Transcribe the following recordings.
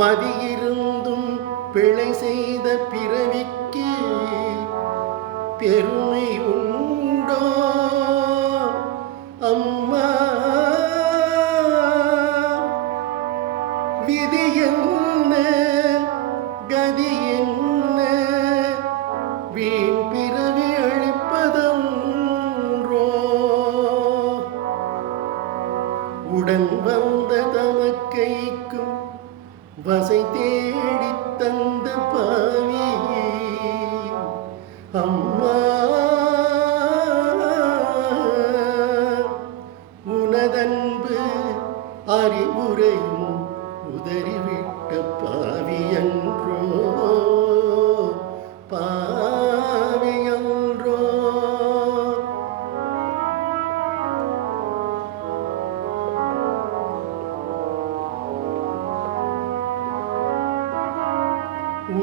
மதியிருந்தும் பிழை செய்த பிறவிக்கு பெருமை உண்டோ அம்மா? விதி என்ன கதி என்ன வீண் பிறவி அழிப்பதன்றோ? உடன் வந்த தமக்கைக்கும் வசை தேடித் தந்த பாவி அம்மா, உனதன்பு அறிவுரையும் உதறிவிட்ட பாவியன்றோ பாவியன்றோ?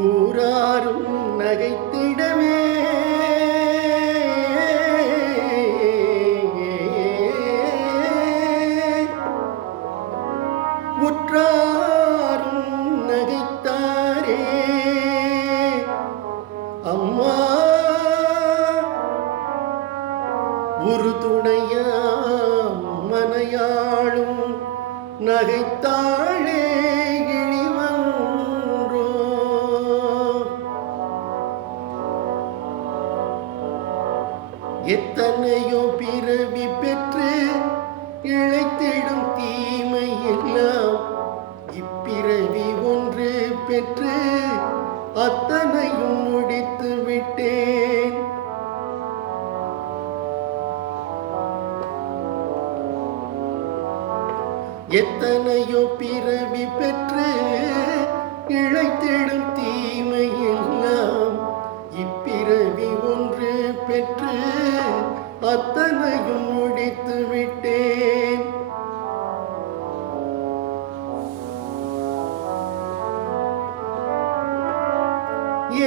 ஊராரும் நகைத்திடவே உற்றாரும் நகைத்தாரே அம்மா, ஒரு துணையாம் மனையாளும் நகைத்தாளே இழிவன்றோ? எத்தனையோ பிறவி பெற்று இழைத்திடும் தீமை எல்லாம் இப்பிறவி ஒன்று பெற்று அத்தனையும் முடித்து விட்டேன். எத்தனையோ பிறவி பெற்று இழைத்திடும் தீமை எல்லாம் இப்பிறவி ஒன்று பெற்று அத்தனையும் முடித்து விட்டேன்.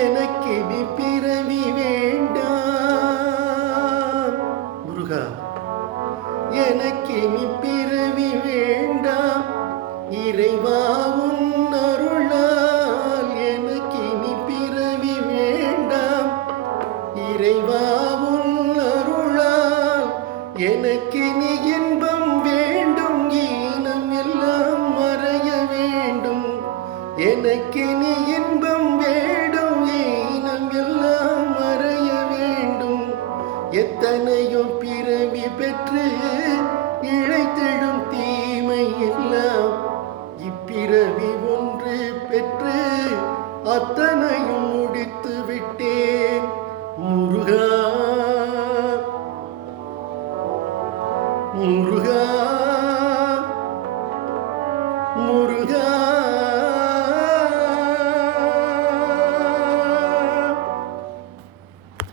எனக்கு இனி பிறவி வேண்டாம் முருகா, எனக்கு இனி பிறவி வேண்டாம் இறைவா உன் அருளால். எனக்கு இனி பிறவி வேண்டாம் இறைவா உன் அருளால். எனக்கு இனி இன்பம் வேண்டும், ஈனம் எல்லாம் மறைய வேண்டும். எனக்கு இனி இன்பம் வேண்டும், ஈனம் எல்லாம் மறைய வேண்டும். எத்தனையோ பிறவி பெற்று இழைத்திடும் தீமை எல்லாம் இப்பிறவி ஒன்று பெற்று அத்தனையும் முடித்து விட்டேன். முருகா முருகா